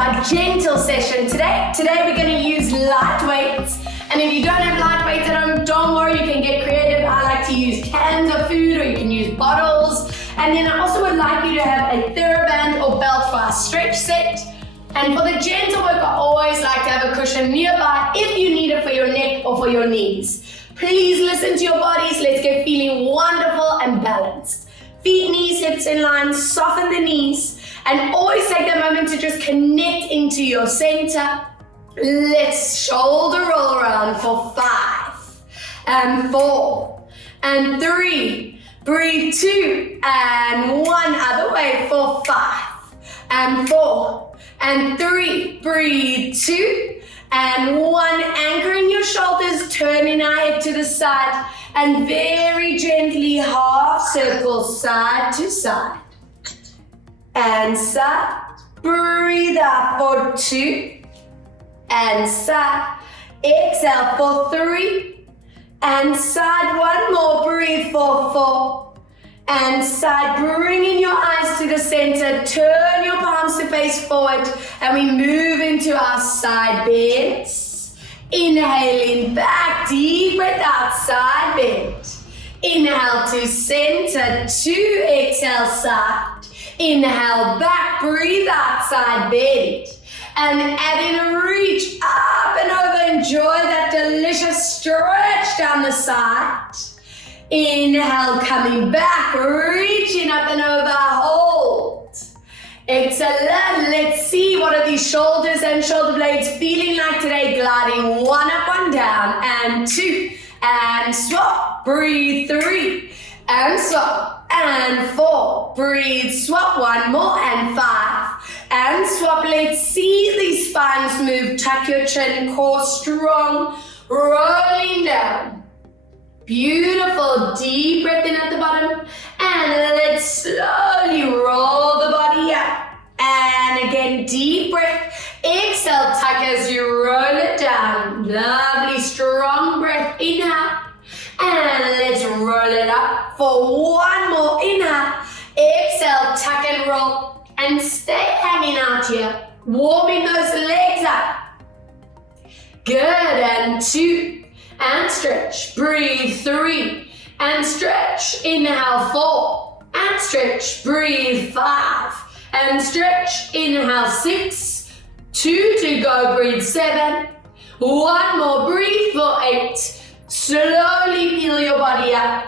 our gentle session today. Today we're going to use light weights. And if you don't have light weights at home, don't worry, you can get creative. I like to use cans of food, or you can use bottles. And then I also would like you to have a Theraband or belt for our stretch set. And for the gentle work, I always like to have a cushion nearby if you need it for your neck or for your knees. Please listen to your bodies. Let's get feeling wonderful and balanced. Feet, knees, hips in line, soften the knees, and always take that moment to just connect into your center. Let's shoulder roll around for 5 and 4 and 3. Breathe 2 and 1 other way for 5 and 4 and 3. Breathe 2 and 1. Anchoring your shoulders, turning our head to the side, and very gently half circle side to side. And side. Breathe out for 2. And side. Exhale for 3. And side. One more. Breathe for 4. And side. Bringing your eyes to the center. Turn your palms to face forward. And we move into our side bends. Inhaling back. Deep breath out. Side bend. Inhale to center. 2. Exhale side. Inhale back. Breathe out. Side bend. And add in a reach up and over. Enjoy that delicious stretch down the side. Inhale, coming back, reaching up and over, hold. Excellent. Let's see what are these shoulders and shoulder blades feeling like today. Gliding 1 up, 1 down, and 2, and swap. Breathe 3, and swap, and 4. Breathe, swap, 1 more, and 5. And swap. Let's see these spines move. Tuck your chin, core strong, rolling down. Beautiful. Deep breath in at the bottom. And let's slowly roll the body up. And again, deep breath. Exhale, tuck as you roll it down. Lovely, strong breath. Inhale. And let's roll it up for 1 more. Inhale. Exhale, tuck and roll. And stay hanging out here, warming those legs up. Good, and 2, and stretch. Breathe 3, and stretch. Inhale 4, and stretch. Breathe 5, and stretch. Inhale 6, 2 to go. Breathe 7, 1 more. Breathe for 8. Slowly peel your body up.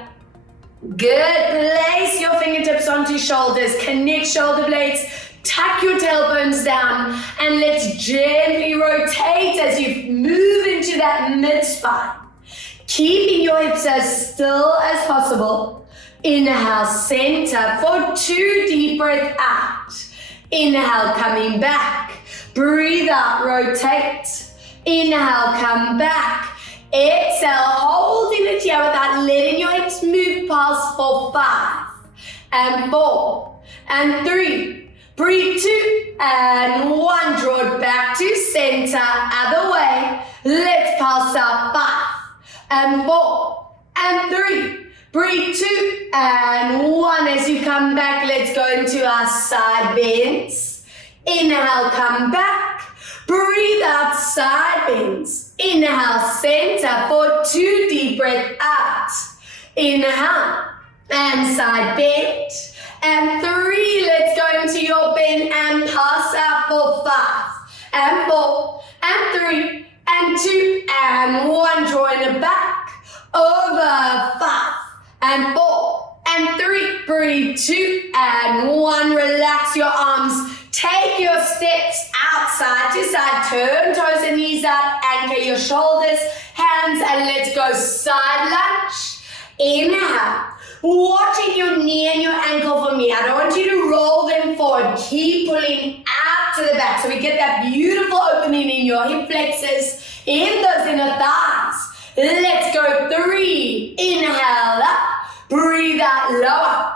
Good. Place your fingertips onto shoulders. Connect shoulder blades. Tuck your tailbones down. And let's gently rotate as you move into that mid-spine. Keeping your hips as still as possible. Inhale, center for 2. Deep breath out. Inhale, coming back. Breathe out, rotate. Inhale, come back. Exhale, holding it here without letting your hips move past for 5 and 4 and 3. Breathe 2 and 1. Draw it back to center. Other way. Let's pulse out 5 and 4 and 3. Breathe 2 and 1. As you come back, let's go into our side bends. Inhale, come back. Breathe out, side bends. Inhale, center for 2. Deep breath out. Inhale, and side bend. And 3, let's go into your bend and pass out for 5 and 4 and 3 and 2 and 1. Drawing it back over 5 and 4 and 3. Breathe 2 and 1. Relax your arms. Take your steps out, side to side. Turn toes and knees out. Anchor your shoulders, hands, and let's go side lunge. Inhale. Watching your knee and your ankle for me. I don't want you to roll them forward. Keep pulling out to the back so we get that beautiful opening in your hip flexors, in those inner thighs. Let's go 3. Inhale up. Breathe out lower.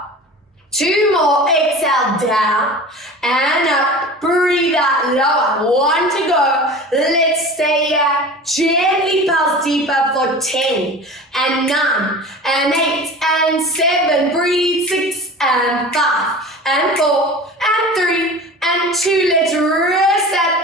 2 more. Exhale down and up. Breathe out lower. 1 to go. Let's stay here. Gently pulse deeper for 10 and 9 and 8 and 7. Breathe 6 and 5 and 4 and 3 and 2. Let's rest that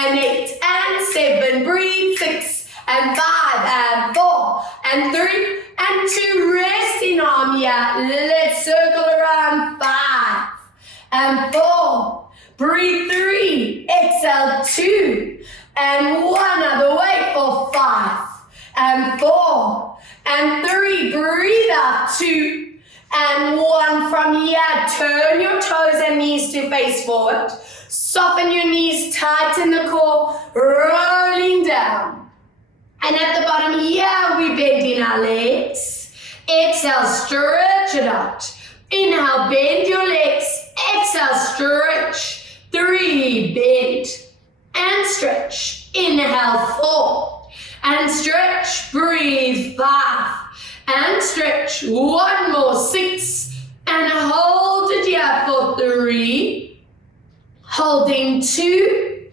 and 8 and 7, breathe, 6 and 5 and 4 and 3 and 2, resting arm here, let's circle around, 5 and 4, breathe, 3, exhale, 2 and 1 other way for 5 and 4 and 3, breathe out, 2 and 1 from here, turn your toes and knees to face forward, soften your knees, tighten the core, rolling down, and at the bottom here we bend in our legs, exhale, stretch it out, inhale, bend your legs, exhale, stretch, 3, bend, and stretch, inhale, 4, and stretch, breathe, 5, and stretch, 1 more, 6, and hold it here for 3, holding 2,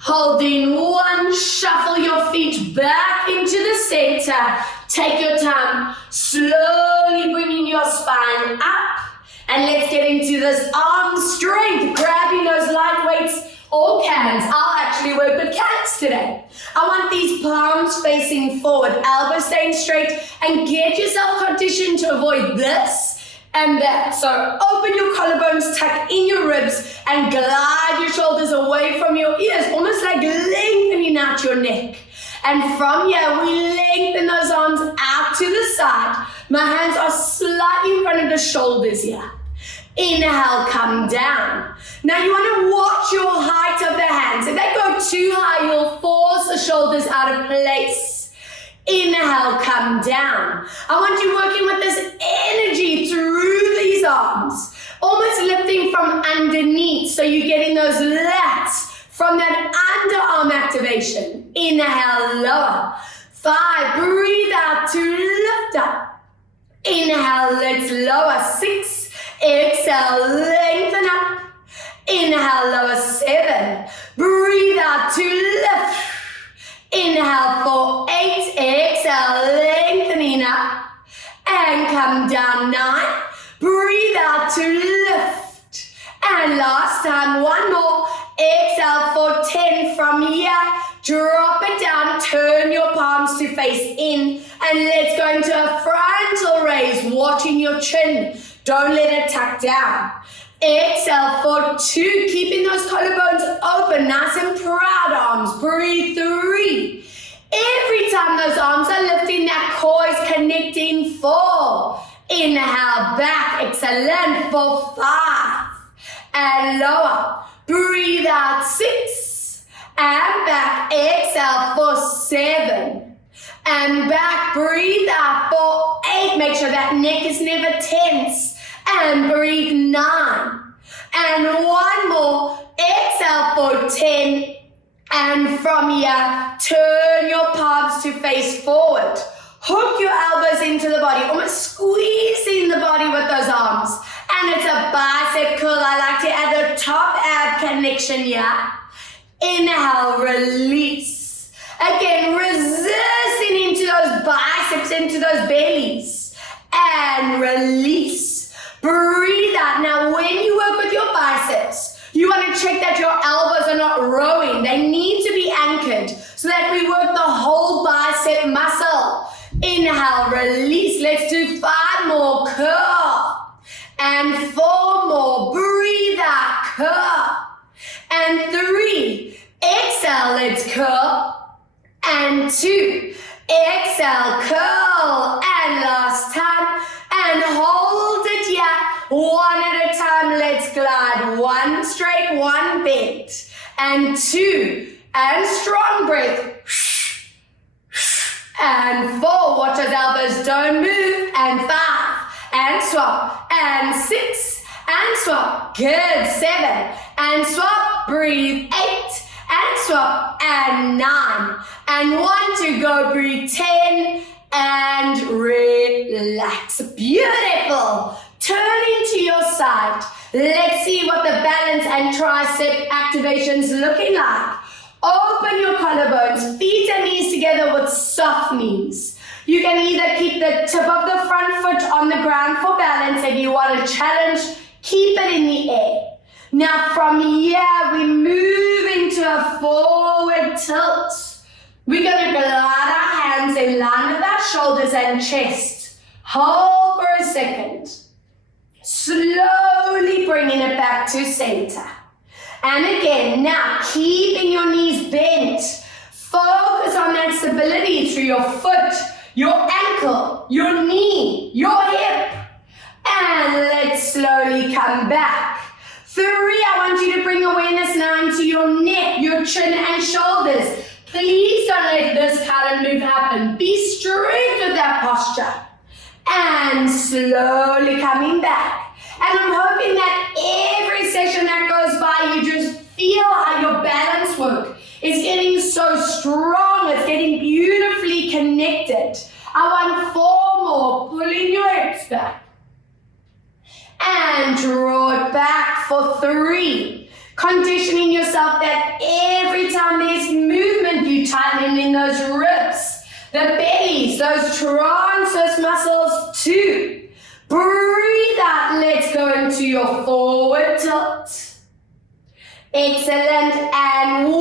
holding 1, shuffle your feet back into the center, take your time, slowly bringing your spine up, and let's get into this arm strength, grabbing those light weights or cans. I'll actually work with cans today. I want these palms facing forward, elbows staying straight, and get yourself conditioned to avoid this and that. So open your collarbones, tuck in your ribs, and glide your shoulders away from your ears, almost like lengthening out your neck. And from here, we lengthen those arms out to the side. My hands are slightly in front of the shoulders here. Inhale, come down. Now you want to watch your height of the hands. If they go too high, you'll force the shoulders out of place. Inhale, come down. I want you working with this energy through these arms, almost lifting from underneath, so you're getting those lats from that underarm activation. Inhale, lower. 5, breathe out to lift up. Inhale, let's lower. 6, exhale, lengthen up. Inhale, lower. 7, breathe out to lift. Inhale for 8, exhale, lengthening up. And come down, 9, breathe out to lift. And last time, 1 more. Exhale for 10 from here. Drop it down, turn your palms to face in, and let's go into a frontal raise, watching your chin. Don't let it tuck down. Exhale for 2, keeping those collarbones open, nice and proud arms. Breathe, 3. Every time those arms are lifting, that core is connecting. 4. Inhale, back, excellent, for 5. And lower. Breathe out, 6. And back, exhale for 7. And back, breathe out for 8. Make sure that neck is never tense. And breathe, 9. And 1 more. Exhale for 10. And from here, turn your palms to face forward. Hook your elbows into the body, almost squeezing the body with those arms. And it's a bicep curl. I like to add a top ab connection here. Inhale, release. Again, resisting into those biceps, into those bellies. And release. Breathe out. Now, when you work with your biceps, you want to check that your elbows are not rowing. They need to be anchored so that we work the whole bicep muscle. Inhale, release. Let's do 5 more. Curl. And 4 more. Breathe out. Curl. And 3. Exhale. Let's curl. And 2. Exhale. Curl. And last time. And hold it here. 1 at a time. Let's glide. 1 straight, 1 bend. And 2. And strong breath. And 4. Watch those elbows. Don't move. And 5. And swap. And 6. And swap. Good. 7. And swap. Breathe. 8. And swap. And 9. And 1 to go. Breathe. 10. And relax. Beautiful. Turn into your side. Let's see what the balance and tricep activation's looking like. Open your collarbones, feet and knees together with soft knees. You can either keep the tip of the front foot on the ground for balance. If you want to challenge, keep it in the air. Now from here, we move into a forward tilt. We're going to glide our hands in line with our shoulders and chest. Hold for a second. Slowly bringing it back to center. And again, now keeping your knees bent. Focus on that stability through your foot, your ankle, your knee, your hip. And let's slowly come back. 3, I want you to bring awareness now into your neck, your chin and shoulders. Please don't let this kind of move happen. Be straight with that posture. And slowly coming back. And I'm hoping that every session that goes by, you just feel how your balance work is getting so strong. It's getting beautifully connected. I want 4 more. Pulling your hips back. And draw it back for 3. Conditioning yourself that every time there's movement, you tighten in those ribs, the bellies, those transverse muscles. 2. Breathe out. Let's go into your forward tilt. Excellent. And 1.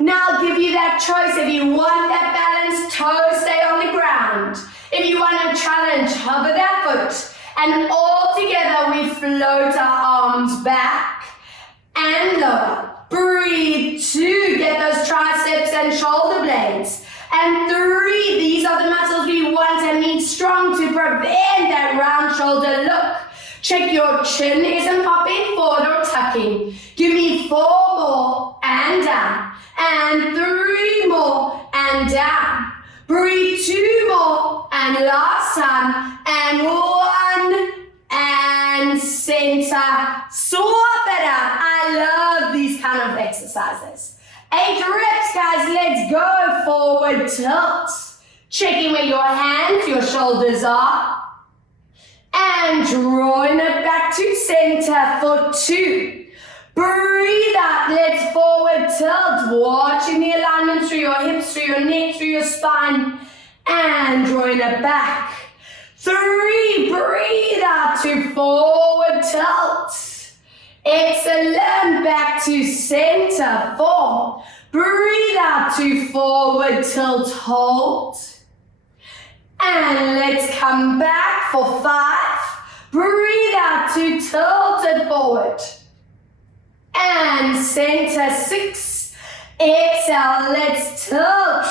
Now I'll give you that choice. If you want that balance, toes stay on the ground. If you want a challenge, hover that foot. And all together we float our arms back and lower. Breathe. 2, get those triceps and shoulder blades. And 3, these are the muscles we want and need strong to prevent that round shoulder look. Check your chin isn't popping forward or tucking. Give me 4 more and down. And 3 more and down. Breathe. 2 more and last time. And 1 and center. Swap it out. I love these kind of exercises. 8 reps, guys. Let's go. Forward tilt. Checking where your hands, your shoulders are. And drawing it back to center for 2. Breathe out. Let's forward tilt. Watching the alignment through your hips, through your neck, through your spine. And drawing it back. 3. Breathe out to forward tilt. Excellent. Back to center. 4. Breathe out to forward tilt. Hold. And let's come back for 5. Breathe out to tilt it forward. And center. 6. Exhale. Let's tilt.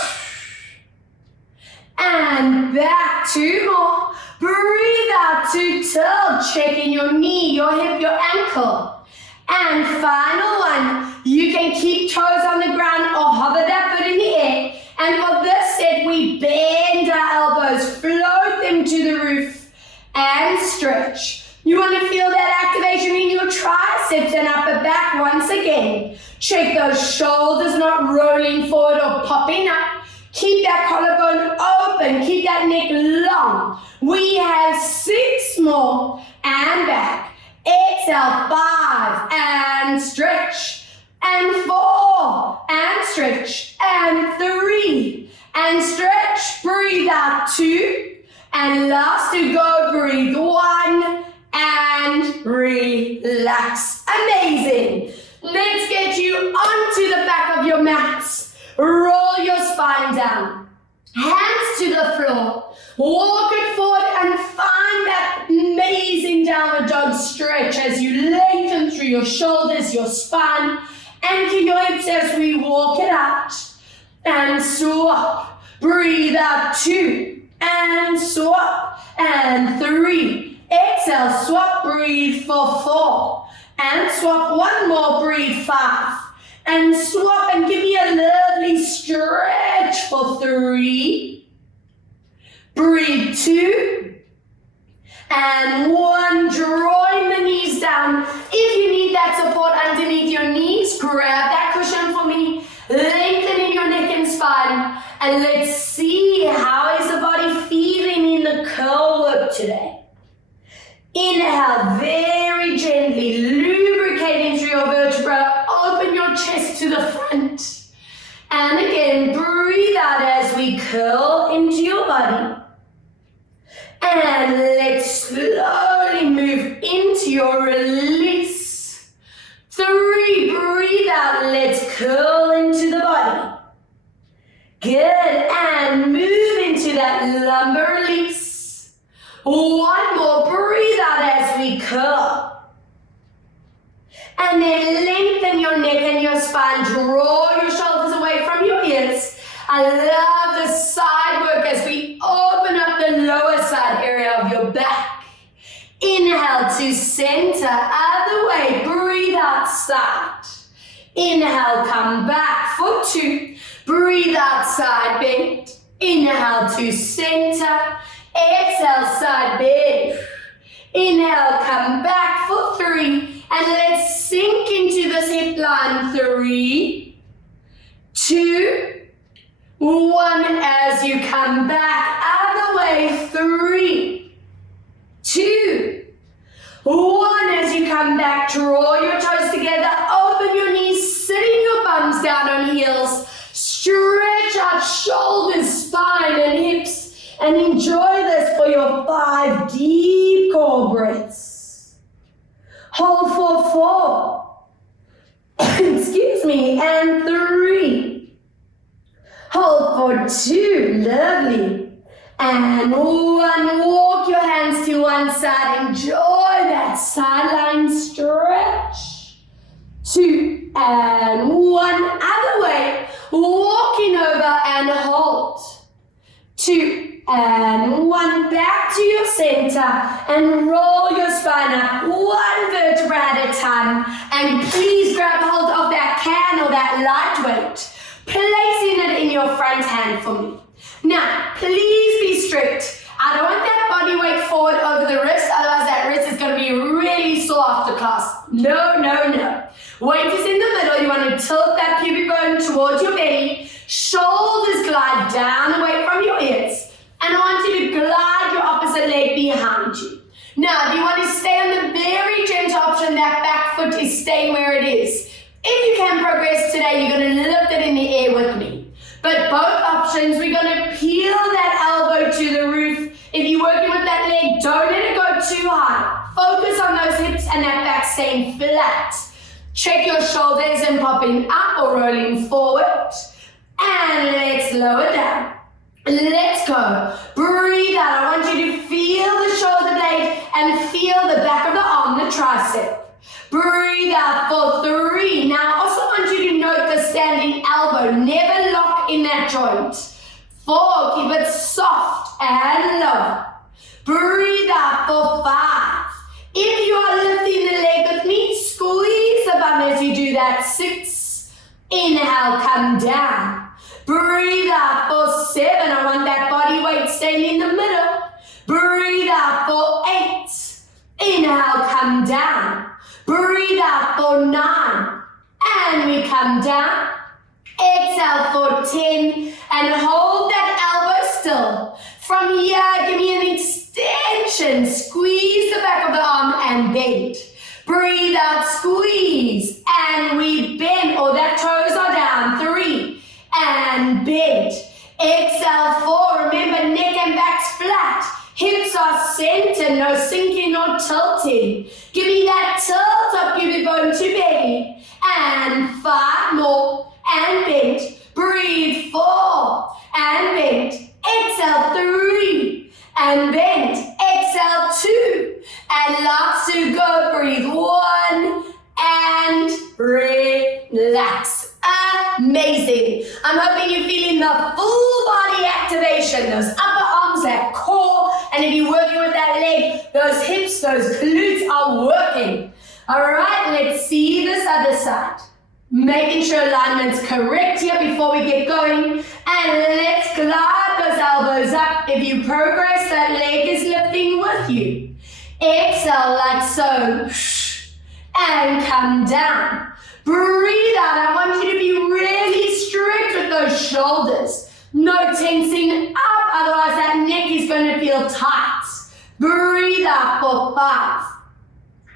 And back. 2 more. Breathe out to tilt. Checking your knee, your hip, your ankle. And final one. You can keep toes on the ground or hover that foot in the air. And for this set, we bend our elbows, float them to the roof, and stretch. You want to feel that activation in your triceps and upper back once again. Check those shoulders not rolling forward or popping up. Keep that collarbone open, keep that neck long. We have 6 more, and back. Exhale, 5, and stretch. And 4, and stretch. And 3, and stretch. Breathe out. 2, and last to go. Breathe. 1, and relax. Amazing. Let's get you onto the back of your mats. Roll your spine down. Hands to the floor. Walk it forward and find that amazing downward dog stretch as you lengthen through your shoulders, your spine. Anchor your hips as we walk it out. And swap. Breathe out. 2. And swap. And 3. Exhale. Swap. Breathe for 4. And swap. 1 more. Breathe. 5. And swap. And give me a lovely stretch for 3. Breathe. 2. And 1. Drawing the knees down. If you need that support underneath your knees, grab that cushion for me. Lengthening your neck and spine. And let's see, how is the body feeling in the curl work today? Inhale very gently, lubricating through your vertebra. Open your chest to the front. And again, breathe out as we curl into your body. And let's slowly move into your release. 3, breathe breathe out. Let's curl into the body. Good, and move into that lumbar release. One more, breathe out as we curl. And then lengthen your neck and your spine, draw your shoulders away from your ears. I love the side work as we open up the lower side area of your back. Inhale to center, other way, breathe out side. Inhale, come back for 2. Breathe out, side bend. Inhale to center. Exhale, side bend. Inhale, come back for 3. And let's sink into this hip line. 3, 2, 1. As you come back, other way. 3, 2, 1. As you come back, draw your toes together. Open your knees, sitting your bums down on heels. Stretch out shoulders, spine, and hips, and enjoy this for your 5 deep core breaths. Hold for 4. Excuse me, and 3. Hold for 2, lovely. And 1, walk your hands to one side, enjoy that sideline stretch. 2 and 1, other way. Walking over and hold. 2 and 1, back to your center and roll your spine up 1 vertebra at a time. And please grab hold of that can or that lightweight, placing it in your front hand for me. Now, please be strict. I don't want that body weight forward over the wrist, otherwise that wrist is going to be really sore after class. No, no, no. Weight is in the middle. You want to tilt that pubic bone towards your belly. Shoulders glide down away from your ears. And I want you to glide your opposite leg behind you. Now, if you want to stay on the very gentle option, that back foot is staying where it is. If you can progress today, you're going to lift it in the air with me. But both options, we're going to peel that elbow to the roof. If you're working with that leg, don't let it go too high. Focus on those hips and that back staying flat. Check your shoulders and popping up or rolling forward. And let's lower down. Let's go. Breathe out. I want you to feel the shoulder blade and feel the back of the arm, the tricep. Breathe out for 3. Now, I also want you to note the standing elbow. Never lock in that joint. 4. Keep it soft and low. Breathe out for 5. If you are lifting the leg with me, squeeze the bum as you do that. 6. Inhale, come down. Breathe out for 7. I want that body weight staying in the middle. Breathe out for 8. Inhale, come down. Breathe out for 9. And we come down. Exhale for 10. And hold that elbow still. From here, give me an extension. Squeeze the back of the arm and bend. Breathe out, squeeze. And we bend. Or that toes are down. 3. And bend. Exhale 4. Remember, neck and back's flat. Hips are centered, no sinking or tilting. Give me that tilt of pubic bone to belly. And 5 more. And bend. Breathe 4. And bend. Exhale 3. And bend. Exhale 2. And last 2, go. Breathe 1. And relax. Amazing. I'm hoping you're feeling the full body activation. Those upper arms, that core. And if you're working with that leg, those hips, those glutes are working. All right, let's see this other side. Making sure alignment's correct here before we get going. And let's glide those elbows up. If you progress, that leg is lifting with you. Exhale like so. And come down. Breathe out. I want you to be really strict with those shoulders. No tensing up, otherwise that neck is going to feel tight. Breathe out for 5.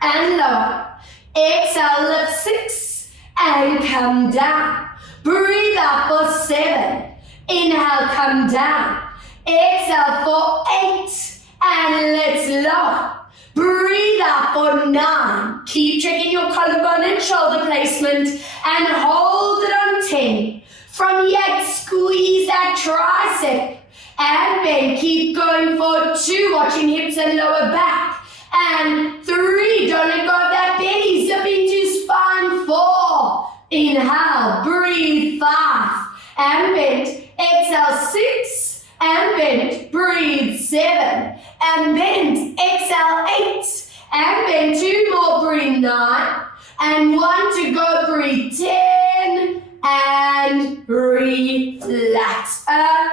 And lower. Exhale, lift 6. And come down. Breathe out for 7. Inhale, come down. Exhale for 8. And let's lower. Breathe out for 9. Keep checking your collarbone and shoulder placement and hold it on 10. From here, squeeze that tricep and bend. Keep going for 2, watching hips and lower back. And 3, don't let go of that belly. Zip into spine. 4, inhale, breathe. 5, and bend. Exhale, 6, and bend. Breathe. 7, and bend. Exhale, 8, and bend. 2 more, breathe. 9, and 1 to go, breathe. 10, and relax.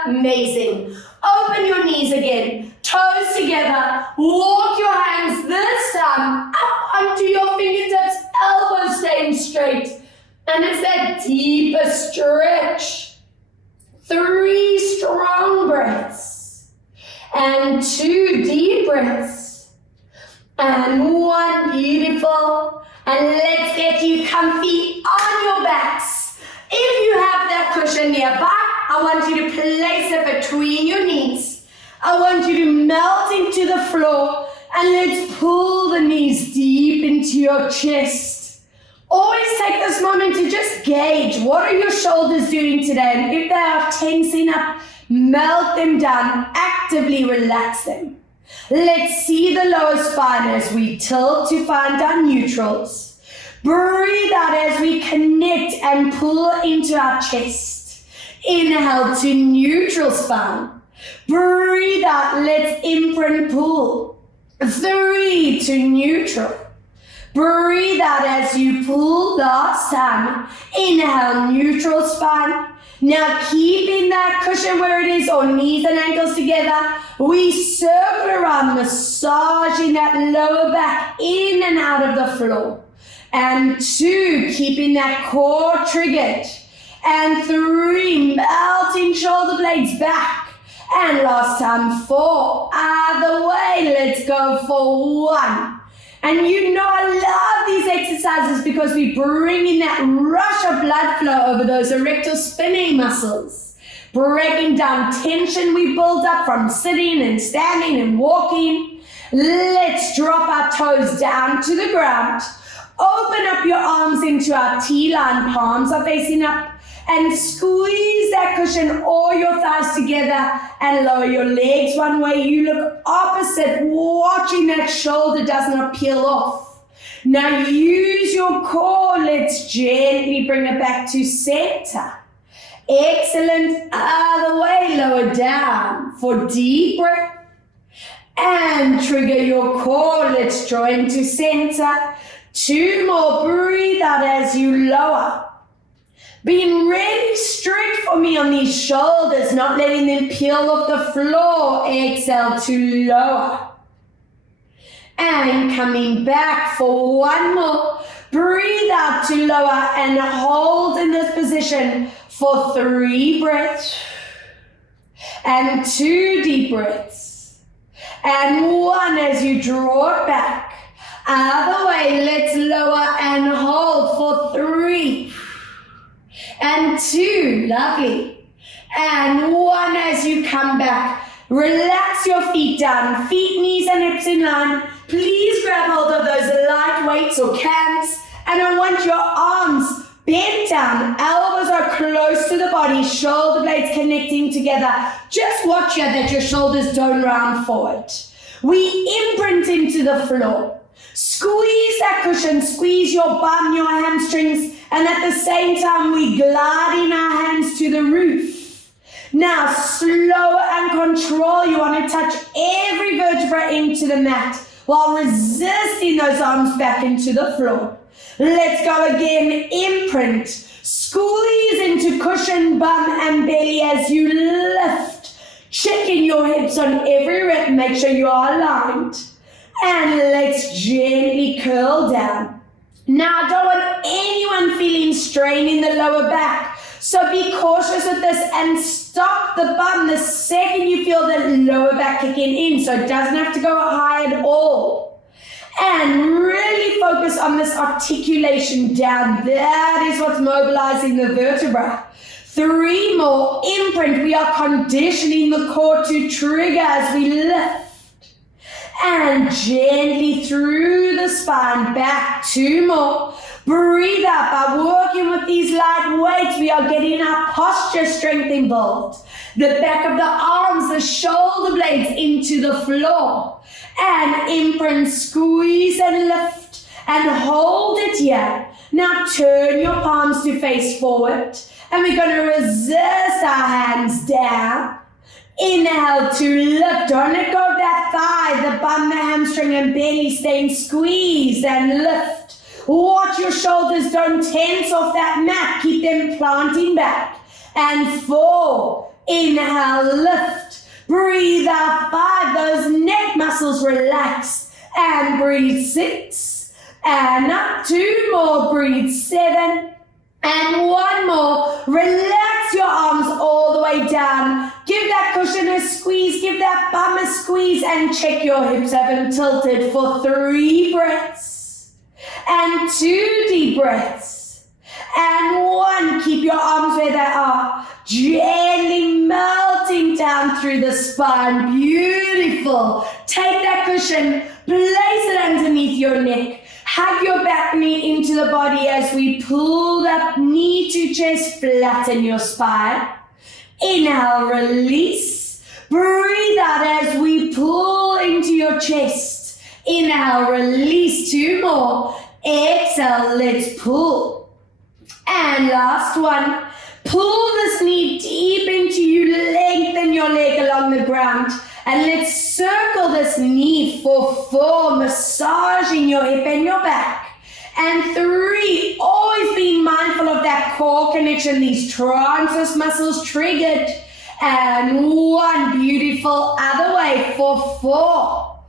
Amazing. Open your knees again, toes together, walk your hands this time up onto your fingertips, elbows staying straight. And it's that deeper stretch. 3 strong breaths, and 2 deep breaths, and 1 beautiful. And let's get you comfy on your backs. If you have that cushion nearby, I want you to place it between your knees. I want you to melt into the floor, and let's pull the knees deep into your chest. Always take this moment to just gauge, what are your shoulders doing today? And if they are tensing up, melt them down, actively relax them. Let's see the lower spine as we tilt to find our neutrals. Breathe out as we connect and pull into our chest. Inhale to neutral spine. Breathe out, let's imprint pull. 3 to neutral. Breathe out as you pull last time. Inhale, neutral spine. Now keeping that cushion where it is, or knees and ankles together, we circle around, massaging that lower back in and out of the floor. And 2, keeping that core triggered. And 3, melting shoulder blades back. And last time, 4, other way, let's go for 1. And you know I love these exercises because we bring in that rush of blood flow over those erector spinae muscles, breaking down tension we build up from sitting and standing and walking. Let's drop our toes down to the ground. Open up your arms into our T-line, palms are facing up, and squeeze that cushion or your thighs together and lower your legs one way. You look opposite, watching that shoulder does not peel off. Now use your core. Let's gently bring it back to center. Excellent. Other way, lower down for deep breath. And trigger your core. Let's draw into center. 2 more. Breathe out as you lower. Being really strict for me on these shoulders, not letting them peel off the floor. Exhale to lower. And coming back for 1 more. Breathe out to lower and hold in this position for 3 breaths. And 2 deep breaths. And 1 as you draw it back. Other way, let's lower and hold for 3. And 2, lovely. And 1 as you come back. Relax your feet down, feet, knees and hips in line. Please grab hold of those light weights or cans. And I want your arms bent down, elbows are close to the body, shoulder blades connecting together. Just watch here that your shoulders don't round forward. We imprint into the floor. Squeeze that cushion, squeeze your bum, your hamstrings, and at the same time we glide in our hands to the roof. Now slow and control, you want to touch every vertebra into the mat while resisting those arms back into the floor. Let's go again, imprint, squeeze into cushion, bum and belly as you lift, checking your hips on every rep, make sure you are aligned. And let's gently curl down. Now, I don't want anyone feeling strain in the lower back. So be cautious with this and stop the bum the second you feel the lower back kicking in. So it doesn't have to go high at all. And really focus on this articulation down. That is what's mobilizing the vertebra. 3 more. Imprint. We are conditioning the core to trigger as we lift. And gently through the spine, back 2 more. Breathe out. By working with these light weights, we are getting our posture strength involved. The back of the arms, the shoulder blades into the floor. And imprint, squeeze and lift and hold it here. Now turn your palms to face forward. And we're going to resist our hands down. Inhale to lift. Don't let go of that thigh, the bum, the hamstring and belly staying squeezed and lift. Watch your shoulders don't tense off that mat. Keep them planting back. And 4. Inhale, lift. Breathe out 5. Those neck muscles relax. And breathe 6. And up 2 more. Breathe 7. And 1 more. Relax your arms all the way down. Give that cushion a squeeze. Give that bum a squeeze. And check your hips haven't tilted for 3 breaths. And 2 deep breaths. And 1. Keep your arms where they are. Gently melting down through the spine. Beautiful. Take that cushion. Place it underneath your neck. Hug your back knee into the body as we pull up knee to chest, flatten your spine. Inhale, release. Breathe out as we pull into your chest. Inhale, release. 2 more. Exhale, let's pull. And last one. Pull this knee deep into you. Lengthen your leg along the ground. And let's circle this knee for 4, massaging your hip and your back. And 3, always being mindful of that core connection, these transverse muscles triggered. And 1, beautiful, other way for 4.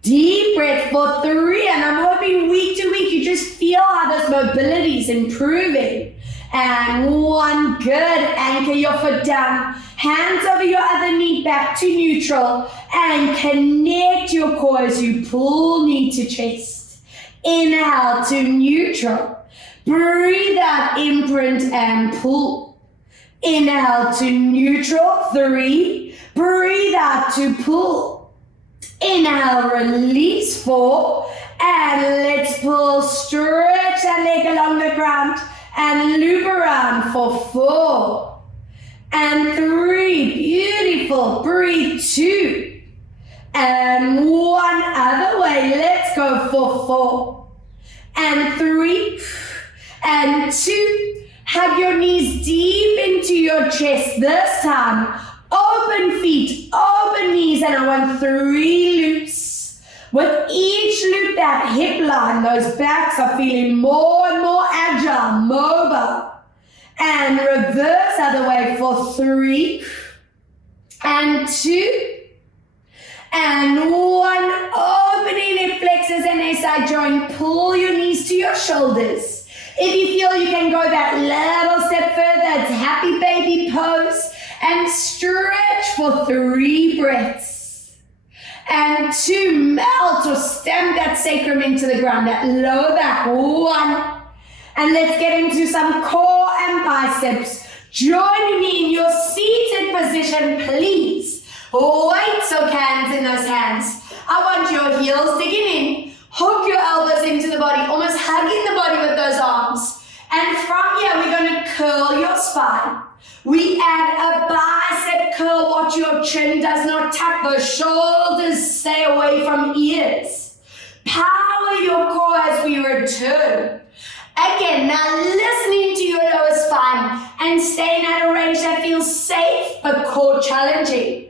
Deep breath for 3, and I'm hoping week to week you just feel how this mobility is improving. And 1, good. Anchor your foot down. Hands over your other knee back to neutral. And connect your core as you pull knee to chest. Inhale to neutral. Breathe out, imprint and pull. Inhale to neutral. 3. Breathe out to pull. Inhale, release. 4. And let's pull. Stretch that leg along the ground. And loop around for 4 and 3, beautiful, breathe 2 and 1, other way, let's go for 4 and 3 and 2, hug your knees deep into your chest this time, open feet, open knees, and I want 3 loops. With each loop, that hip line, those backs are feeling more and more agile, mobile. And reverse other way for 3 and 2 and 1. Opening hip flexors and SI joint. Pull your knees to your shoulders. If you feel you can go that little step further, it's happy baby pose. And stretch for 3 breaths. And 2, melt or stamp that sacrum into the ground, that lower back. 1. And let's get into some core and biceps. Join me in your seated position, please. Weights or cans in those hands. I want your heels digging in. Hook your elbows into the body, almost hugging the body with those arms. And from here, we're going to curl your spine. We add a bicep curl. Watch your chin does not tuck. Those shoulders stay away from ears. Power your core as we return. Again, now listening to your lower spine and staying at a range that feels safe but core challenging.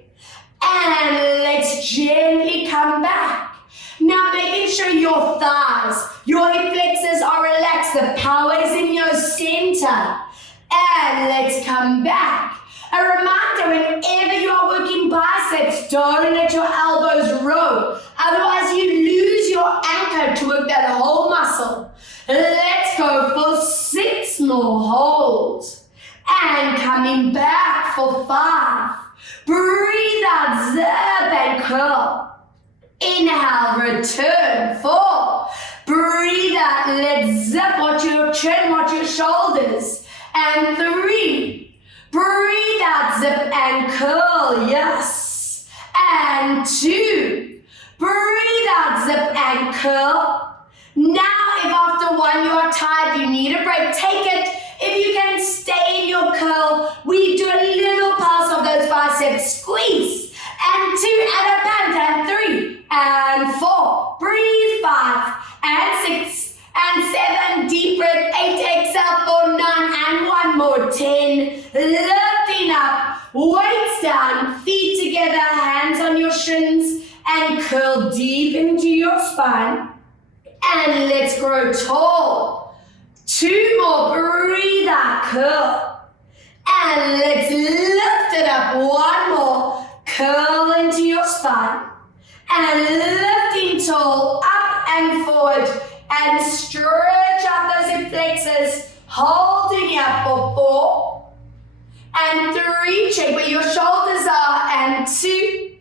And let's gently come back. Now making sure your thighs, your hip flexors are relaxed. The power is in your center. And let's come back. A reminder, whenever you are working biceps, don't let your elbows roll. Otherwise, you lose your anchor to work that whole muscle. Let's go for 6 more holds. And coming back for 5. Breathe out, zip and curl. Inhale, return. 4. Breathe out, let's zip. Watch your chin, watch your shoulders. And 3, breathe out, zip and curl, yes. And 2, breathe out, zip and curl. Now, if after one you are tired, you need a break, take it. If you can stay in your curl, we do a little pulse of those biceps, squeeze, and 2, Theraband, and 3, and 4, breathe, 5, and 6, and 7, deep breath, 8, exhale, 4, 9, and 1 more, 10, lifting up, weights down, feet together, hands on your shins, and curl deep into your spine, and let's grow tall. 2 more, breathe out, curl, and let's lift it up, 1 more, curl into your spine, and lifting tall, up and forward, and stretch out those hip flexors, holding here for 4, and 3, check where your shoulders are, and 2,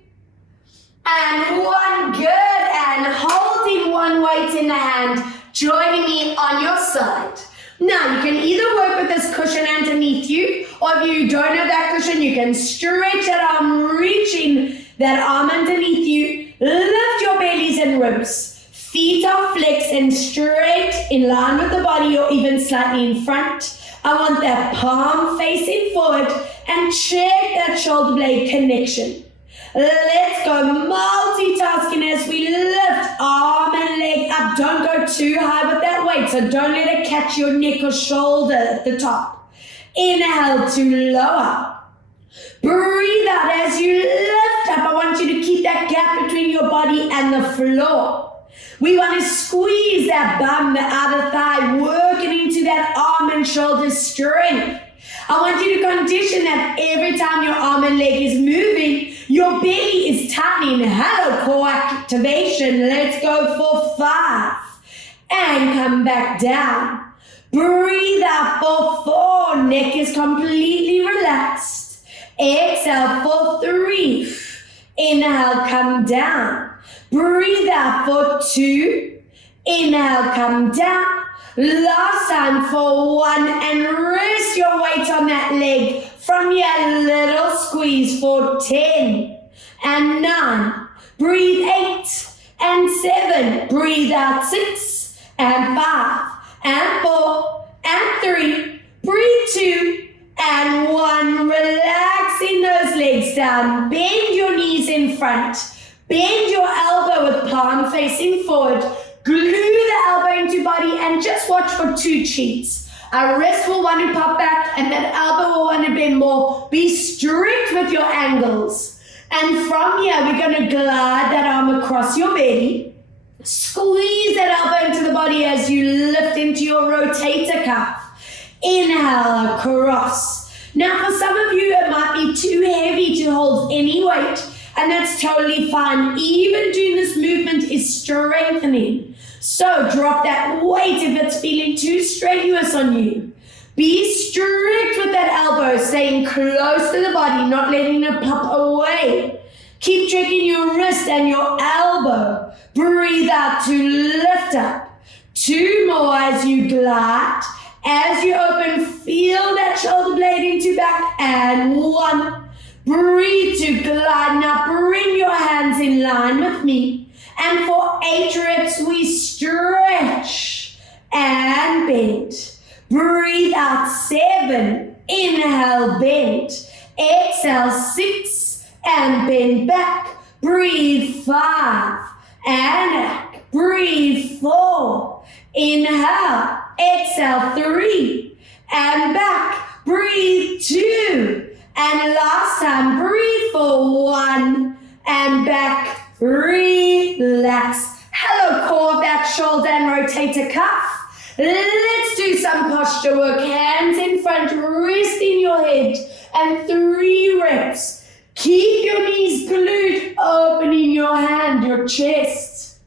and 1, good, and holding one weight in the hand, joining me on your side. Now, you can either work with this cushion underneath you, or if you don't have that cushion, you can stretch that arm, reaching that arm underneath you, lift your bellies and ribs, feet are flexed and straight in line with the body or even slightly in front. I want that palm facing forward and check that shoulder blade connection. Let's go multitasking as we lift arm and leg up. Don't go too high with that weight, so don't let it catch your neck or shoulder at the top. Inhale to lower. Breathe out as you lift up. I want you to keep that gap between your body and the floor. We want to squeeze that bum, the outer thigh, working into that arm and shoulder strength. I want you to condition that every time your arm and leg is moving, your belly is tightening. Hello, core activation. Let's go for 5. And come back down. Breathe out for 4. Neck is completely relaxed. Exhale for 3. Inhale, come down. Breathe out for 2. Inhale, come down. Last time for 1, and rest your weight on that leg. From your little squeeze for 10 and 9. Breathe 8 and 7. Breathe out 6 and 5 and 4 and 3. Breathe 2 and 1. Relaxing those legs down. Bend your knees in front. Bend your elbow with palm facing forward. Glue the elbow into body and just watch for 2 cheats. Our wrist will want to pop back and that elbow will want to bend more. Be strict with your angles. And from here, we're going to glide that arm across your belly. Squeeze that elbow into the body as you lift into your rotator cuff. Inhale, across. Now, for some of you, it might be too heavy to hold any weight. And that's totally fine. Even doing this movement is strengthening. So drop that weight if it's feeling too strenuous on you. Be strict with that elbow, staying close to the body, not letting it pop away. Keep checking your wrist and your elbow. Breathe out to lift up. 2 more as you glide. As you open, feel that shoulder blade into back. And 1. Breathe to glide. Now bring your hands in line with me. And for 8 reps, we stretch and bend. Breathe out 7. Inhale, bend. Exhale 6 and bend back. Breathe 5 and back. Breathe 4. Inhale. Exhale 3 and back. Breathe 2. And last time, breathe for 1 and back. Relax. Hello, core of that shoulder and rotator cuff. Let's do some posture work. Hands in front, resting your head. And 3 reps. Keep your knees glued, opening your hand, your chest.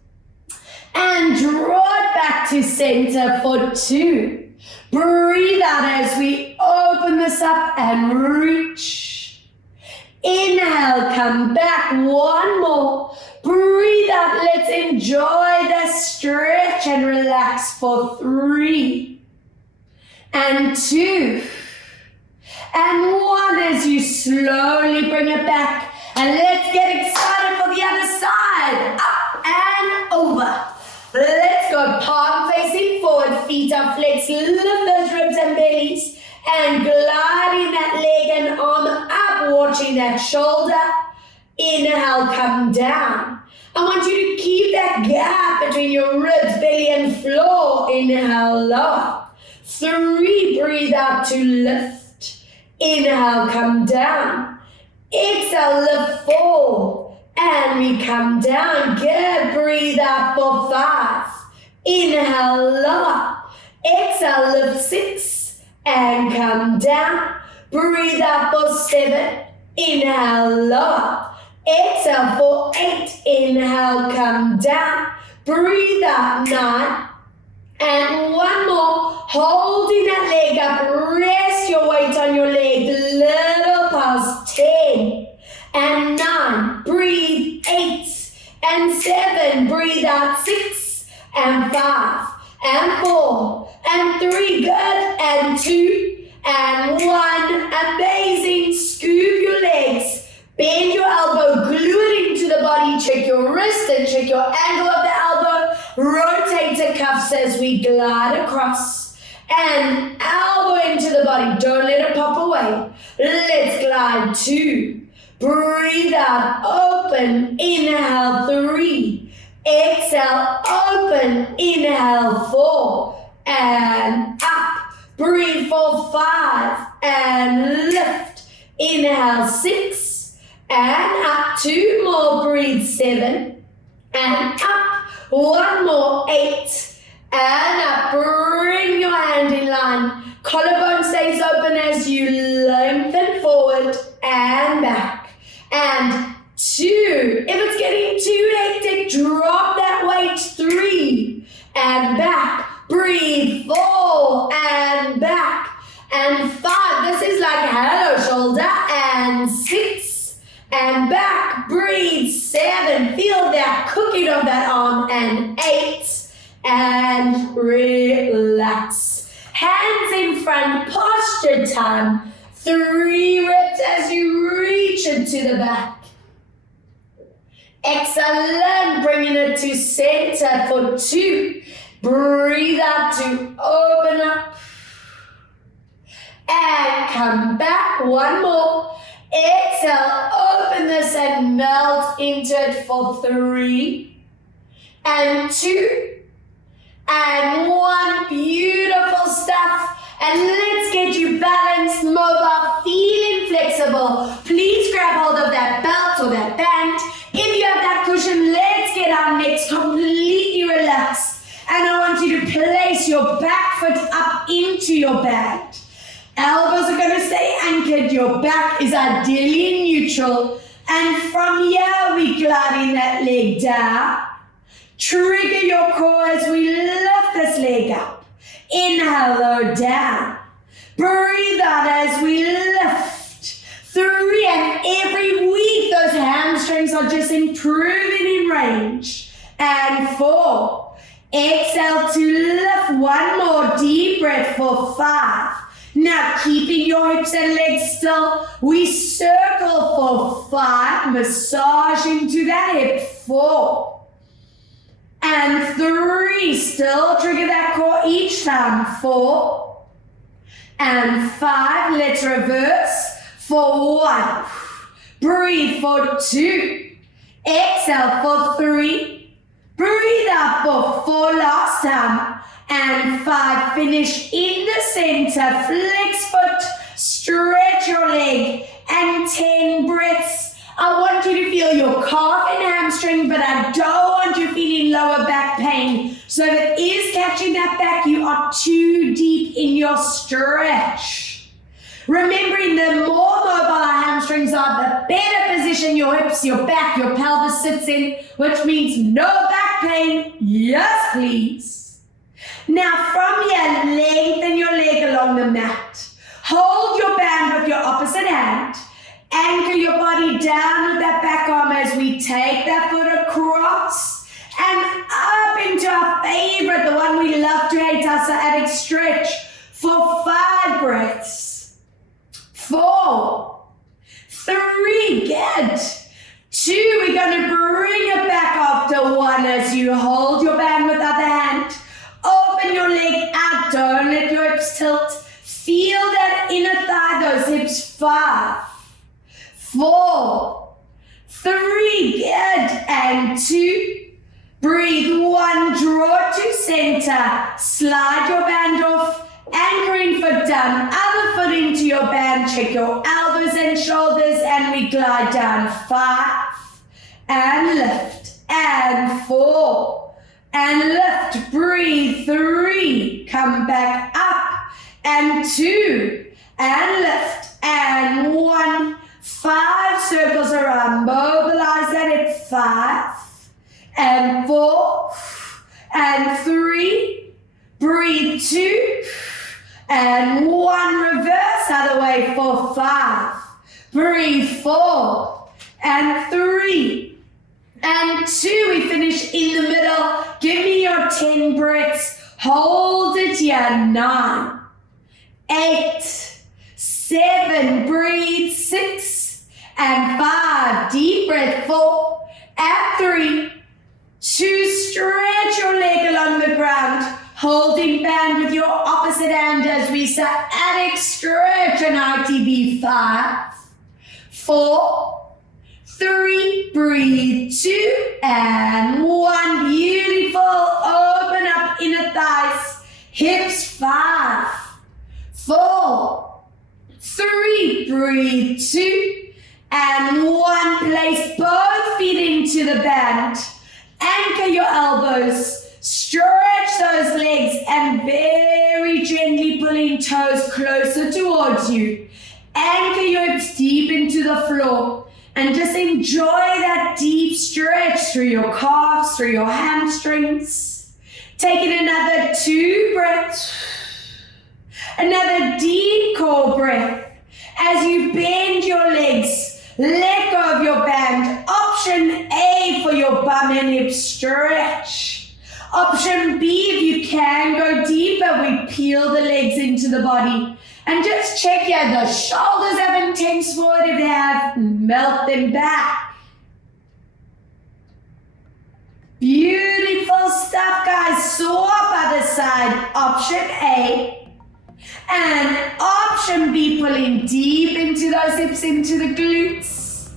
And draw it back to center for 2. Breathe out as we open this up and reach. Inhale, come back. 1 more. Breathe out. Let's enjoy the stretch and relax for 3 and 2 and 1 as you slowly bring it back. And let's get excited for the other side. Up and go palm facing forward, feet are flexed, lift those ribs and bellies, and gliding that leg and arm up, watching that shoulder. Inhale, come down. I want you to keep that gap between your ribs, belly, and floor. Inhale, lower. 3, breathe out to lift. Inhale, come down. Exhale, lift 4. And we come down. Good. Breathe out for 5. Inhale, lower. Exhale, lift 6. And come down. Breathe out for 7. Inhale, lower. Exhale for 8. Inhale, come down. Breathe out 9. And one more. Holding that leg up. Rest your weight on your leg. Little pause. 10. And 9. Breathe. 8. And 7. Breathe out. 6. And 5. And 4. And 3. Good. And 2. And 1. Amazing. Scoop your legs. Bend your elbow, glue it into the body, check your wrist and check your angle of the elbow. Rotate the cuffs as we glide across. And elbow into the body, don't let it pop away. Let's glide 2. Breathe out, open, inhale 3. Exhale, open, inhale 4. And up, breathe for 5. And lift, inhale 6. And up, 2 more, breathe 7, and up, 1 more, 8, and up, bring your hand in line, collarbone stays open as you lengthen forward and back, and 2, if it's getting too hectic, drop that weight, 3, and back, breathe, 4, and back, and 5, this is like hello shoulder, and 6, and back, breathe, 7, feel that cooking of that arm, and 8, and relax. Hands in front, posture time, 3 reps as you reach into the back. Excellent, bringing it to center for 2. Breathe out to open up. And come back, 1 more. Exhale, open this and melt into it for 3, and 2, and 1. Beautiful stuff. And let's get you balanced, mobile, feeling flexible. Please grab hold of that belt or that band. If you have that cushion, let's get our necks completely relaxed. And I want you to place your back foot up into your band. Elbows are going to stay anchored. Your back is ideally in neutral. And from here, we gliding that leg down. Trigger your core as we lift this leg up. Inhale, low down. Breathe out as we lift. 3, and every week, those hamstrings are just improving in range. And 4. Exhale to lift. 1 more deep breath for 5. Now, keeping your hips and legs still, we circle for 5, massaging to that hip, 4. And 3, still trigger that core each time, 4. And 5, let's reverse, for 1. Breathe for 2. Exhale for 3. Breathe out for 4 last time. And 5, finish in the center, flex foot, stretch your leg, and 10 breaths. I want you to feel your calf and hamstring, but I don't want you feeling lower back pain. So if it is catching that back, you are too deep in your stretch. Remembering the more mobile our hamstrings are, the better position your hips, your back, your pelvis sits in, which means no back pain. Yes, please. Now from here, lengthen your leg along the mat. Hold your band with your opposite hand. Anchor your body down with that back arm as we take that foot across and up into our favorite, the one we love to hate, our sciatic stretch for 5 breaths. 4, 3, good. 2, we're going to bring it back after 1 as you hold your band with other hand. 5, 4, 3, good, and 2. Breathe 1, draw to center, slide your band off, anchoring foot down, other foot into your band, check your elbows and shoulders, and we glide down. 5, and lift, and 4, and lift, breathe, 3, come back up, and 2, and lift, and 1, 5 circles around, mobilize that at 5, and 4, and 3, breathe 2, and 1, reverse other way for 5, breathe 4, and 3, and 2, we finish in the middle, give me your 10 breaths, hold it here, 9, 8, 7, breathe 6, and 5, deep breath 4, and 3, 2, stretch your leg along the ground, holding band with your opposite hand as we sciatic stretch an ITB. 5, 4, 3, breathe 2, and 1, beautiful, open up inner thighs, hips. 5, 4, 3, breathe 2, and 1, place both feet into the band. Anchor your elbows, stretch those legs, and very gently pulling toes closer towards you. Anchor your hips deep into the floor and just enjoy that deep stretch through your calves, through your hamstrings. Take in another 2 breaths. Another deep core breath. As you bend your legs, let go of your band. Option A for your bum and hip stretch. Option B, if you can go deeper, we peel the legs into the body. And just check here, the shoulders haven't tensed forward. If they have, melt them back. Beautiful stuff, guys. Swap other side. Option A. And option B, pulling deep into those hips, into the glutes.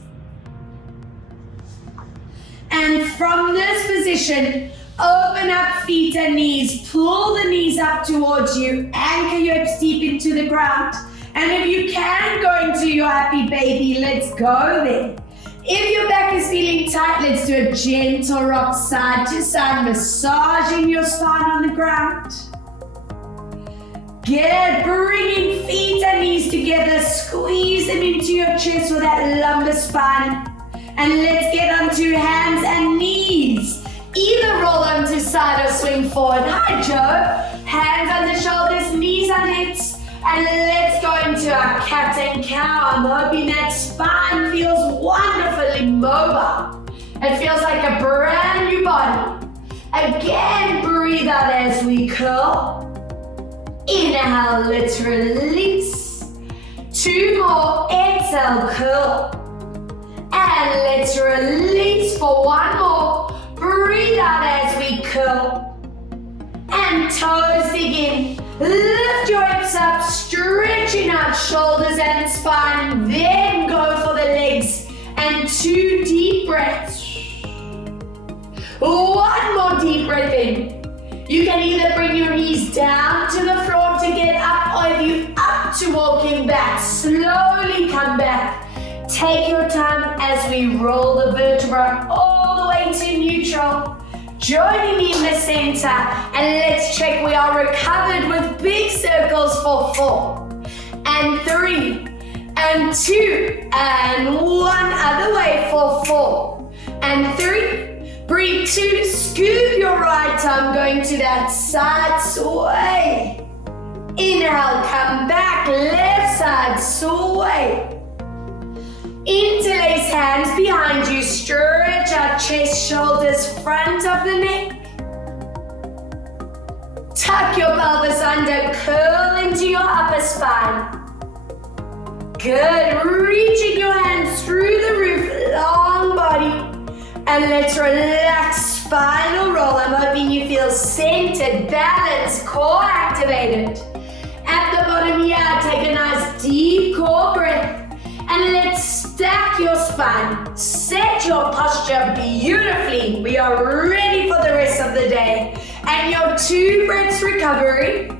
And from this position, open up feet and knees. Pull the knees up towards you. Anchor your hips deep into the ground. And if you can go into your happy baby, let's go there. If your back is feeling tight, let's do a gentle rock side to side, massaging your spine on the ground. Good, bringing feet and knees together, squeeze them into your chest for that lumbar spine. And let's get onto hands and knees. Either roll them to side or swing forward. Hi, Joe. Hands on the shoulders, knees on hips. And let's go into our cat and cow. I'm hoping that spine feels wonderfully mobile. It feels like a brand new body. Again, breathe out as we curl. Inhale, let's release. 2 more, exhale, curl. And let's release for 1 more. Breathe out as we curl. And toes dig in. Lift your hips up, stretching out shoulders and spine. Then go for the legs. And 2 deep breaths. 1 more deep breath in. You can either bring your knees down to the floor to get up, or if you up to walking back, slowly come back. Take your time as we roll the vertebra all the way to neutral. Joining me in the center, and let's check we are recovered with big circles for 4, and 3, and 2, and 1, other way for 4, and 3. Breathe 2, scoop your right arm going to that side sway. Inhale, come back, left side sway. Interlace hands behind you, stretch out chest, shoulders, front of the neck. Tuck your pelvis under, curl into your upper spine. Good, reaching your hands through the roof, long body. And let's relax, spinal roll. I'm hoping you feel centered, balanced, core activated. At the bottom, bottom here, take a nice deep core breath. And let's stack your spine. Set your posture beautifully. We are ready for the rest of the day. And your 2 breaths recovery.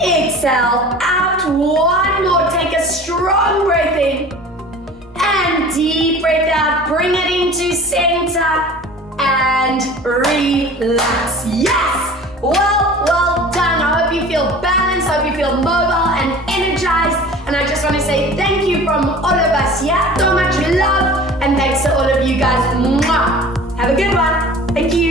Exhale out. One more. Take a strong breath in. And deep breath out. Bring it into center. And relax. Yes! Well done. I hope you feel balanced. I hope you feel mobile and energized. And I just want to say thank you from all of us. Yeah, so much love. And thanks to all of you guys. Mwah. Have a good one. Thank you.